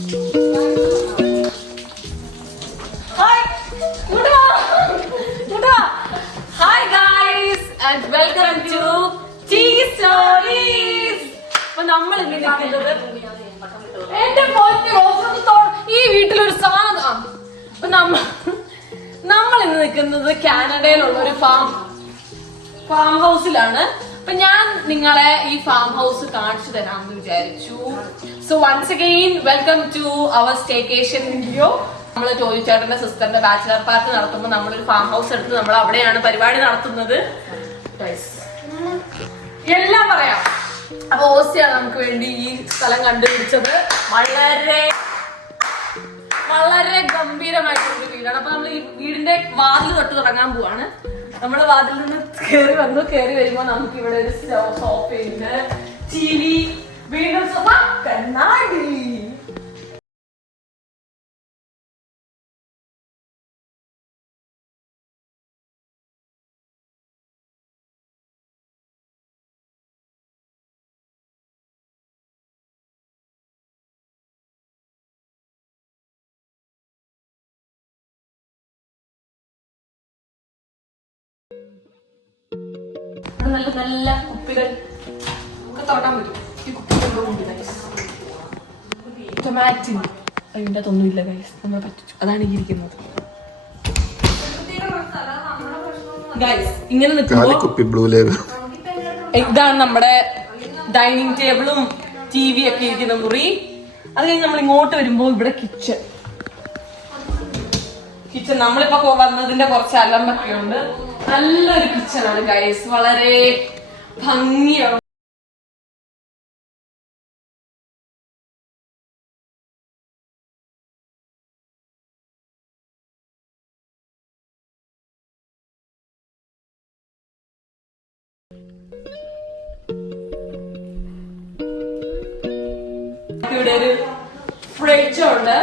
Hi guys and welcome to Tea Stories. നമ്മൾ ഇന്ന് നിൽക്കുന്നത് എന്റെ ഈ വീട്ടിലൊരു സാധനം. അപ്പൊ നമ്മൾ ഇന്ന് നിൽക്കുന്നത് കാനഡയിലുള്ള ഒരു ഫാം ഹൗസിലാണ്. അപ്പൊ ഞാൻ നിങ്ങളെ ഈ ഫാം ഹൗസ് കാണിച്ചു തരാമെന്ന് വിചാരിച്ചു. So once again welcome to our staycation video. നമ്മള് ടോയിച്ചേട്ടന്റെ സിസ്റ്ററിന്റെ ബാച്ചിലർ പാർട്ടി നടത്തുമ്പോൾ നമ്മളൊരു ഫാം ഹൗസ് എടുത്ത് നമ്മൾ അവിടെയാണ് പരിപാടി നടത്തുന്നത്. എല്ലാം പറയാം. അപ്പൊ ഓസിയാണ് നമുക്ക് വേണ്ടി ഈ സ്ഥലം കണ്ടുപിടിച്ചത്. വളരെ ഗംഭീരമായിട്ടുള്ള വീടാണ്. അപ്പൊ നമ്മൾ ഈ വീടിന്റെ വാതിൽ തൊട്ട് തുടങ്ങാൻ പോവാണ്. നമ്മള് വാതിൽ നിന്ന് കയറി വരുമ്പോ നമുക്ക് ഇവിടെ ഒരു സോഫയുണ്ട്, TV, വീണ്ടും സോഫ, കണ്ണാടി. നല്ല നല്ല കുപ്പികൾ ഒക്കെ തുറക്കാൻ പറ്റും. ഈ കുപ്പികളുണ്ട് ടൊമാറ്റോ. അതിൻ്റെ അതൊന്നുമില്ല ഗൈസ്, നമ്മൾ പറ്റിച്ചു. അതാണ് ഈ ഇരിക്കുന്നത് ഗൈസ്. ഇങ്ങനെ നിൽക്കുമ്പോൾ ഇതാണ് നമ്മുടെ ഡൈനിങ് ടേബിളും TV ഒക്കെ ഇരിക്കുന്ന മുറി. അത് കഴിഞ്ഞ് നമ്മൾ ഇങ്ങോട്ട് വരുമ്പോ ഇവിടെ കിച്ചൺ. നമ്മളിപ്പോ വന്നതിന്റെ കുറച്ച് അലമ്പൊക്കെ ഉണ്ട്. നല്ലൊരു കിച്ചണാണ് ഗൈസ്, വളരെ ഭംഗിയാണ്. ഇവിടെ ഒരു ഫ്രിഡ്ജുണ്ട്.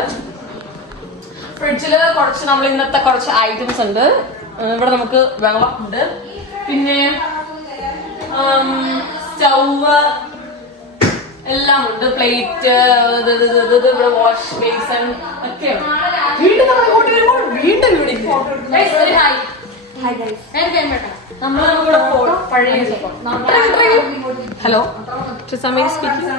ഫ്രിഡ്ജില് കുറച്ച് നമ്മൾ ഇന്നത്തെ കുറച്ച് ഐറ്റംസ് ഉണ്ട്. ഇവിടെ നമുക്ക് വെള്ളമുണ്ട്, പിന്നെ സ്റ്റൗവ് എല്ലാം ഉണ്ട്, പ്ലേറ്റ്, ഇവിടെ വാഷ് ബേസൺ ഒക്കെ. വീണ്ടും നമ്മൾ ഇങ്ങോട്ട് വരുമ്പോൾ വീണ്ടും ഹലോ സ്പീക്കിംഗ്.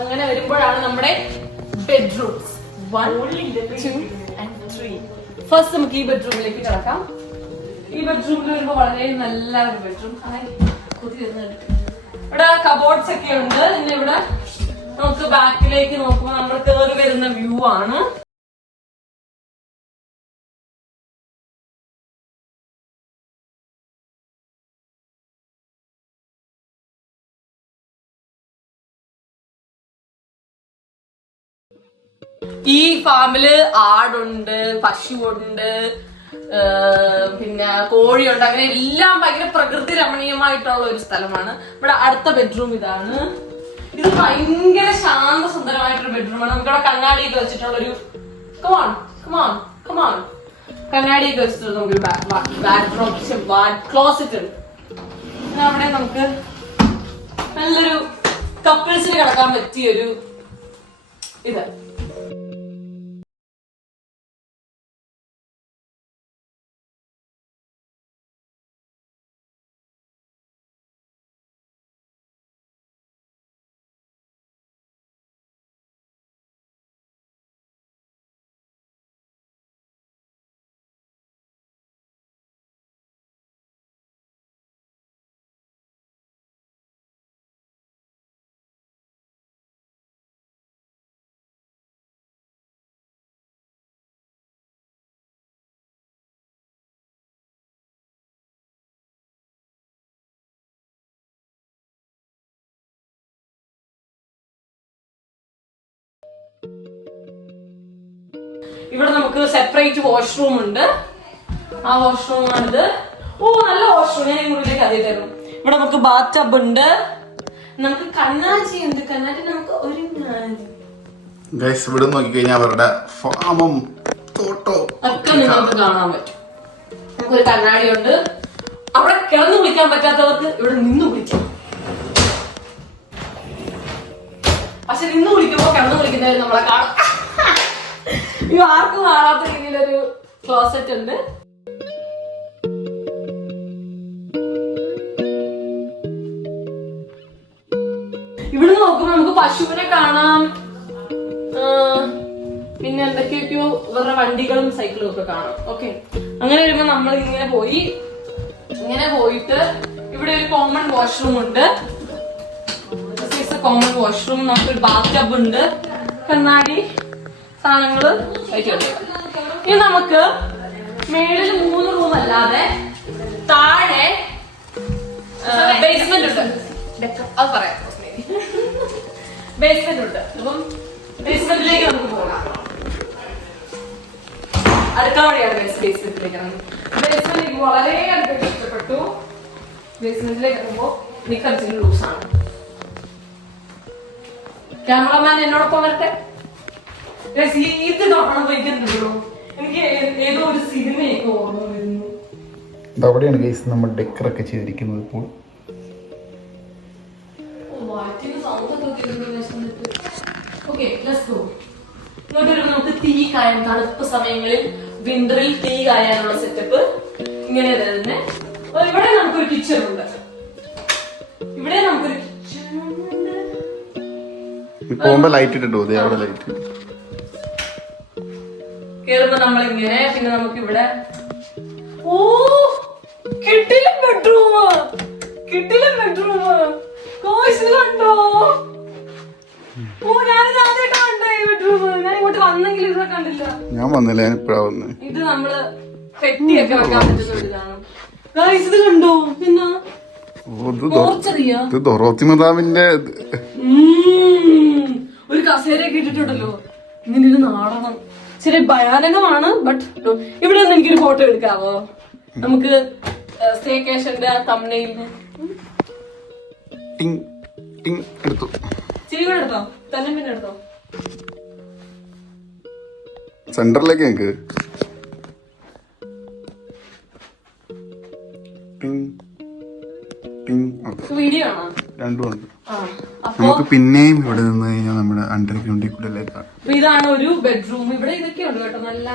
അങ്ങനെ വരുമ്പോഴാണ് നമ്മുടെ ബെഡ്റൂംസ് 1, 2 and 3. ഫസ്റ്റ് നമുക്ക് ഈ ബെഡ്റൂമിലേക്ക് കിടക്കാം. ഈ ബെഡ്റൂമിൽ വരുമ്പോ വളരെ നല്ല ഒരു ബെഡ്റൂം. ഇവിടെ കബോർഡ്സ് ഒക്കെ ഉണ്ട്. പിന്നെ ഇവിടെ നമുക്ക് ബാക്കിലേക്ക് നോക്കുമ്പോൾ നമ്മൾ കയറി വരുന്ന വ്യൂ ആണ്. ഈ ഫാമില് ആടുണ്ട്, പശുവുണ്ട്, പിന്നെ കോഴിയുണ്ട്. അങ്ങനെ എല്ലാം ഭയങ്കര പ്രകൃതി രമണീയമായിട്ടുള്ള ഒരു സ്ഥലമാണ്. ഇവിടെ അടുത്ത ബെഡ്റൂം ഇതാണ്. ഇത് ഭയങ്കര ശാന്ത സുന്ദരമായിട്ടൊരു ബെഡ്റൂമാണ്. നമുക്കിവിടെ കണ്ണാടിയൊക്കെ വെച്ചിട്ടുള്ളൊരു കണ്ണാടിയൊക്കെ വെച്ചിട്ടുള്ള നമുക്കൊരു ക്ലോസറ്റ് ഉണ്ട്. പിന്നെ അവിടെ നമുക്ക് നല്ലൊരു കപ്പിൾസിന് കിടക്കാൻ പറ്റിയൊരു ഇത്. ഇവിടെ നമുക്ക് സെപ്പറേറ്റ് വാഷ്റൂം ഉണ്ട്. ആ വാഷ്റൂം ആണിത്. നല്ല വാഷ്റൂം. ഞാൻ ഈ മുറിയിലേക്ക് അതേ തരും. ഇവിടെ നമുക്ക് ബാത്ത് ടബ് ഉണ്ട്. നമുക്ക് കണ്ണാടി ഉണ്ട്. കണ്ണാടി നമുക്ക് ഒരു ഇവിടെ നോക്കിക്കഴിഞ്ഞാൽ അവരുടെ ഫാമും തോട്ടവും ഒക്കെ നിങ്ങൾക്ക് കാണാൻ പറ്റും. നമുക്കൊരു കണ്ണാടി ഉണ്ട്. അവിടെ കിടന്നു വിളിക്കാൻ പറ്റാത്തവർക്ക് ഇവിടെ നിന്ന് വിളിക്കാം. പക്ഷെ ഇന്ന് വിളിക്കുമ്പോ കിടന്ന് വിളിക്കുന്നവര് നമ്മളെ കാണും. ഇത് ആർക്കും കാണാത്ത രീതിയിലൊരു ക്ലോസറ്റ് ഉണ്ട്. ഇവിടുന്ന് നോക്കുമ്പോ നമുക്ക് പശുവിനെ കാണാം, പിന്നെ എന്തൊക്കെയൊക്കെയോ വേറെ വണ്ടികളും സൈക്കിളും ഒക്കെ കാണാം. ഓക്കെ, അങ്ങനെ വരുമ്പോ നമ്മൾ ഇങ്ങനെ പോയിട്ട് ഇവിടെ ഒരു കോമൺ വാഷ്റൂം ഉണ്ട്. കോമൺ വാഷ്റൂം, നമുക്കൊരു ബാത്ത് ടബ് ഉണ്ട്, കണ്ണാടി സാധനങ്ങള് വെച്ചിട്ടുണ്ട്. ഇനി നമുക്ക് മേളിൽ 3 റൂം അല്ലാതെ താഴെ ബേസ്മെന്റ് ഉണ്ട്. അത് പറയാം, ബേസ്മെന്റ് ഉണ്ട്. അപ്പം ബേസ്മെന്റിലേക്ക് നമുക്ക് പോകാം. അടുത്ത വഴിയാണ് ബേസ്മെന്റിലേക്ക്. ബേസ്മെന്റ് എനിക്ക് വളരെ അടുത്ത് ഇഷ്ടപ്പെട്ടു. ബേസ്മെന്റിലേക്ക് ഇറങ്ങുമ്പോ നിക്കറിച്ചിട്ട് ലൂസാണ്. ക്യാമറമാൻ എന്നോടൊപ്പം വരട്ടെ. ഇത് കാണാൻ വൈകുന്നുണ്ടല്ലോ, എനിക്ക് ഏതോ ഒരു സിനിമയൊക്കെ ഓർമ്മ വരുന്നു. അവിടെയാണ് ഗൈസ് നമ്മൾ ഡെക്കറൊക്കെ ചെയ്തിരിക്കുന്നത്. ഇപ്പോൾ ഇങ്ങോട്ടൊരു നമുക്ക് തീ കായാൻ, തണുപ്പ് സമയങ്ങളിൽ വിന്ററിൽ തീ കായാനുള്ള സെറ്റപ്പ് ഇങ്ങനെ തന്നെ. ഇവിടെ നമുക്കൊരു കിച്ചൺ ഉണ്ട്. ഇവിടെ നമുക്കൊരു പോകുമ്പോ ലൈറ്റ് ഇട്ടോ, അവിടെ ലൈറ്റ് കേറുമ്പോ നമ്മളിങ്ങനെ. പിന്നെ നമുക്ക് ഇവിടെ കിട്ടിലും ബെഡ്റൂം കണ്ടോ? ഞാനിത് ആദ്യമായിട്ടാ കണ്ടേ ഈ ബെഡ്റൂം. ഞാൻ ഇങ്ങോട്ട് വന്നെങ്കിൽ ഇവിടെ കണ്ടില്ല. ഞാൻ വന്നില്ല, ഞാൻ ഇപ്പഴാ വന്നേ. ഇത് നമ്മള് പെട്ടിയൊക്കെ വെക്കാൻ പറ്റുന്ന ഒരു ഇതാണ്. ഇത് കണ്ടോ? പിന്നെ ഇത് ദൊറോത്തിമതാവിന്റെ ഒരു കസേരയൊക്കെ ഇട്ടിട്ടുണ്ടല്ലോ. ഇങ്ങനെ ഒരു നാടകം ശരി ഭയാനകമാണ്. ബട്ട് ഇവിടെ നിന്ന് എനിക്കൊരു ഫോട്ടോ എടുക്കാവോ? നമുക്ക് സ്റ്റേക്കേഷന്റെ ആ തംബ്നെയിലിന് എടുത്തു. ചിരി കൂടെ എടുത്തോ, തന്നെ പിന്നെ എടുത്തോ. സെന്ററിലേക്ക് ഞങ്ങക്ക് വീഡിയോ ആണോ? രണ്ടും ഉണ്ട്. നമുക്ക് പിന്നെയും ഇവിടെ നിന്ന് കഴിഞ്ഞാൽ നമ്മുടെ അണ്ടർഗ്രൗണ്ടിൽ കൂടെ ലേക്കാണ്. ഇതാണ് ഒരു ബെഡ്റൂം. ഇവിടെ ഇതൊക്കെ ഉണ്ട് കേട്ടോ, നല്ല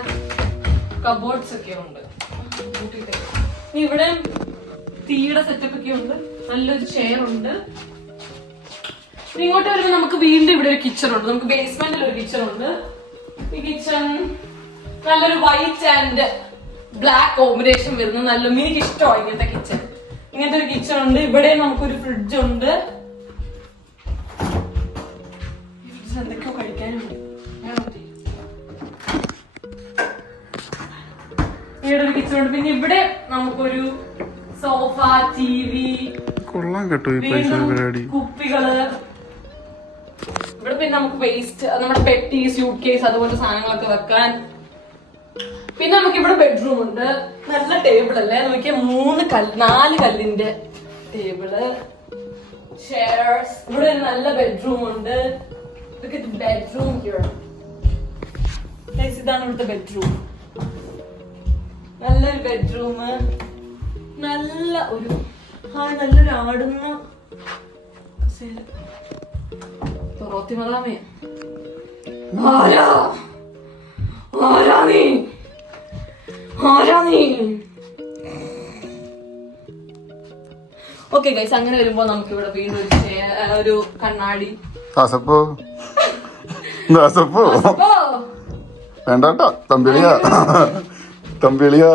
കബോർഡ്സ് ഒക്കെ ഉണ്ട്. ഇവിടെ തീയുടെ സെറ്റപ്പ് ഒക്കെ ഉണ്ട്, നല്ലൊരു ചെയർ ഉണ്ട്. ഇങ്ങോട്ട് വരുമ്പോൾ നമുക്ക് വീണ്ടും ഇവിടെ ഒരു കിച്ചൺ ഉണ്ട്. നമുക്ക് ബേസ്മെന്റിൽ ഒരു കിച്ചൺ ഉണ്ട്. ഈ കിച്ചൺ നല്ലൊരു വൈറ്റ് ആൻഡ് ബ്ലാക്ക് കോമ്പിനേഷൻ വരുന്ന നല്ല, എനിക്ക് ഇഷ്ടമാണ് ഇങ്ങനത്തെ കിച്ചൺ. ഇങ്ങനത്തെ ഒരു കിച്ചൺ ഉണ്ട്. ഇവിടെ നമുക്കൊരു ഫ്രിഡ്ജ് ഉണ്ട്. എന്തൊക്കെയോ കഴിക്കാനുണ്ട്. ഇവിടെ ഒരു കിച്ചൺ ഉണ്ട്. പിന്നെ ഇവിടെ നമുക്കൊരു സോഫ, TV, കൊള്ളാൻ കേട്ടോ ഈ പൈസ പരിപാടി, കുപ്പികള്. ഇവിടെ പിന്നെ നമുക്ക് വേസ്റ്റ്, നമ്മുടെ പെട്ടി, സ്യൂട്ട് കേസ്, അതുപോലത്തെ സാധനങ്ങളൊക്കെ വെക്കാൻ. പിന്നെ നമുക്ക് ഇവിടെ ബെഡ്റൂം ഉണ്ട്. നല്ല ടേബിൾ അല്ലേ നോക്കിയാൽ, 4 കല്ലിന്റെ ടേബിള്, ചെയർസ്. ഇവിടെ ഒരു നല്ല ബെഡ്റൂം ഉണ്ട്. ബെഡ്റൂം ഇതാണ് ഇവിടുത്തെ ബെഡ്റൂം. നല്ലൊരു ബെഡ്റൂം, നല്ലൊരു ആടുന്ന റോത്തിമതാമേ. ആരാ നീ? ഓക്കെ ഗൈസ്, അങ്ങനെ വരുമ്പോ നമുക്ക് ഇവിടെ വീണ്ടും ഒരു കണ്ണാടി. വേണ്ടോ തമ്പിളിയാ.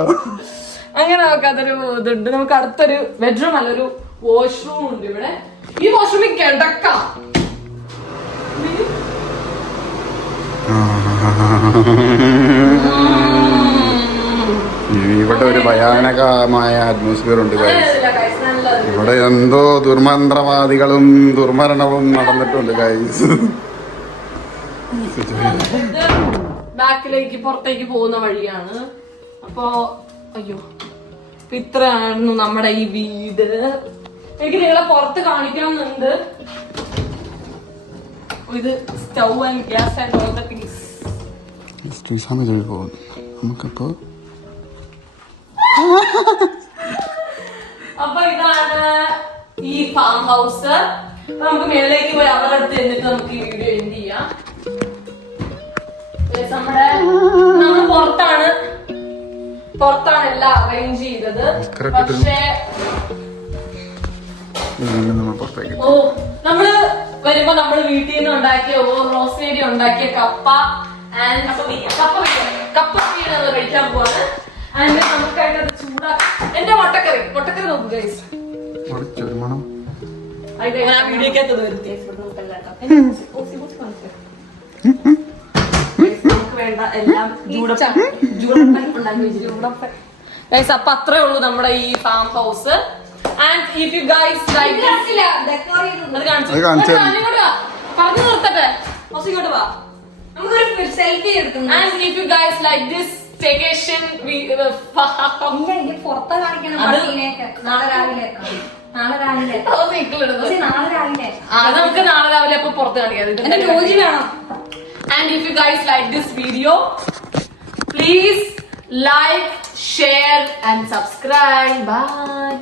അങ്ങനെ നോക്കാത്തൊരു ഇതുണ്ട്. നമുക്ക് അടുത്തൊരു ബെഡ്റൂം അല്ല, ഒരു വാഷ്റൂം ഉണ്ട് ഇവിടെ. ഈ വാഷ്റൂമിൽ കിടക്കാം. ഇവിടെ ഒരു ഭയാനകമായ അറ്റ്മോസ്ഫിയർ ഉണ്ട്. ഇവിടെ എന്തോ ദുർമന്ത്രവാദികളും ദുർമരണവും നടന്നിട്ടുണ്ട് ഗൈസ്. ബാക്കിലേക്ക് പുറത്തേക്ക് പോകുന്ന വഴിയാണ്. അപ്പൊ അയ്യോ, ഇത്രയായിരുന്നു നമ്മുടെ ഈ വീട്. എനിക്ക് നിങ്ങളെ പുറത്ത് കാണിക്കണമെന്നുണ്ട്. ഇത് stove and gas and all the things. നമുക്കിപ്പോ അപ്പൊ ഇതാണ് ഈ ഫാം ഹൗസ്. അപ്പൊ നമുക്ക് മേളിലേക്ക് പോയി അവരുടെ അടുത്ത് എന്നിട്ട് നമുക്ക് ഈ വീഡിയോ എൻഡ് ചെയ്യാം. നമ്മള് പുറത്താണ് എല്ലാം അറേഞ്ച് ചെയ്തത്. പക്ഷേ നമ്മള് വരുമ്പോ നമ്മള് വീട്ടിൽ നിന്ന് ഉണ്ടാക്കിയ റോസ്മേരി ഉണ്ടാക്കിയ കപ്പ കഴിക്കാൻ പോവാണ്. ആൻഡ് നമുക്കായിട്ട് അത് ചൂടാക്കാം. എന്റെ മുട്ടക്കറി നോക്കൂ ഗൈസ്. വീഡിയോക്കകത്ത് വരുത്തി നമുക്ക് വേണ്ട എല്ലാം ഗൈസ്. അപ്പൊ അത്രേ ഉള്ളൂ നമ്മുടെ ഈ farm house. And if you guys like പറഞ്ഞു നിർത്തട്ടെ, ഇങ്ങോട്ട് വാ, നമുക്കൊരു സെൽഫി എടുക്കും. And if you guys like this staycation പുറത്ത് കാണിക്കണം. നാളെ രാവിലെ നമുക്ക് നാളെ രാവിലെ അപ്പൊ പുറത്ത് കാണിക്കാം. And if you guys like this video, please like, share and subscribe. Bye.